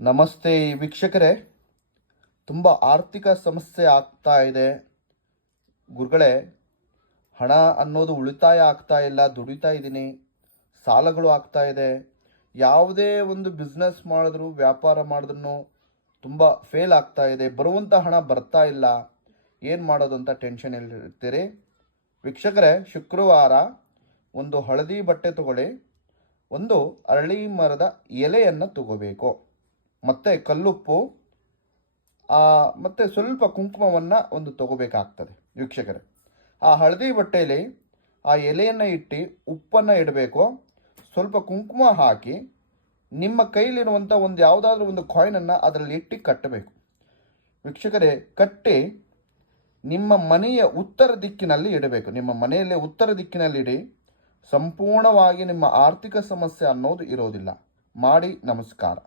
ನಮಸ್ತೆ ವೀಕ್ಷಕರೇ. ತುಂಬ ಆರ್ಥಿಕ ಸಮಸ್ಯೆ ಆಗ್ತಾ ಇದೆ. ಗುರುಗಳೇ, ಹಣ ಅನ್ನೋದು ಉಳಿತಾಯ ಆಗ್ತಾ ಇಲ್ಲ, ದುಡಿತಾ ಇದ್ದೀನಿ, ಸಾಲಗಳು ಆಗ್ತಾ ಇದೆ. ಯಾವುದೇ ಒಂದು ಬಿಸ್ನೆಸ್ ಮಾಡಿದ್ರು, ವ್ಯಾಪಾರ ಮಾಡಿದ್ರು ತುಂಬ ಫೇಲ್ ಆಗ್ತಾ ಇದೆ. ಬರುವಂಥ ಹಣ ಬರ್ತಾ ಇಲ್ಲ. ಏನು ಮಾಡೋದು ಅಂತ ಟೆನ್ಷನ್ ಇರ್ತೀರಿ? ವೀಕ್ಷಕರೇ, ಶುಕ್ರವಾರ ಒಂದು ಹಳದಿ ಬಟ್ಟೆ ತಗೊಳ್ಳಿ. ಒಂದು ಅರಳಿ ಮರದ ಎಲೆಯನ್ನು ತಗೋಬೇಕು. ಮತ್ತು ಕಲ್ಲುಪ್ಪು ಮತ್ತು ಸ್ವಲ್ಪ ಕುಂಕುಮವನ್ನು ಒಂದು ತಗೋಬೇಕಾಗ್ತದೆ ವೀಕ್ಷಕರೇ. ಆ ಹಳದಿ ಬಟ್ಟೆಯಲ್ಲಿ ಆ ಎಲೆಯನ್ನು ಇಟ್ಟು ಉಪ್ಪನ್ನು ಇಡಬೇಕು. ಸ್ವಲ್ಪ ಕುಂಕುಮ ಹಾಕಿ ನಿಮ್ಮ ಕೈಲಿರುವಂಥ ಒಂದು ಯಾವುದಾದ್ರೂ ಒಂದು ಕಾಯಿನನ್ನು ಅದರಲ್ಲಿ ಇಟ್ಟು ಕಟ್ಟಬೇಕು. ವೀಕ್ಷಕರೇ, ಕಟ್ಟಿ ನಿಮ್ಮ ಮನೆಯ ಉತ್ತರ ದಿಕ್ಕಿನಲ್ಲಿ ಇಡಬೇಕು. ನಿಮ್ಮ ಮನೆಯಲ್ಲೇ ಉತ್ತರ ದಿಕ್ಕಿನಲ್ಲಿ ಇಡಿ. ಸಂಪೂರ್ಣವಾಗಿ ನಿಮ್ಮ ಆರ್ಥಿಕ ಸಮಸ್ಯೆ ಅನ್ನೋದು ಇರೋದಿಲ್ಲ. ಮಾಡಿ ನಮಸ್ಕಾರ.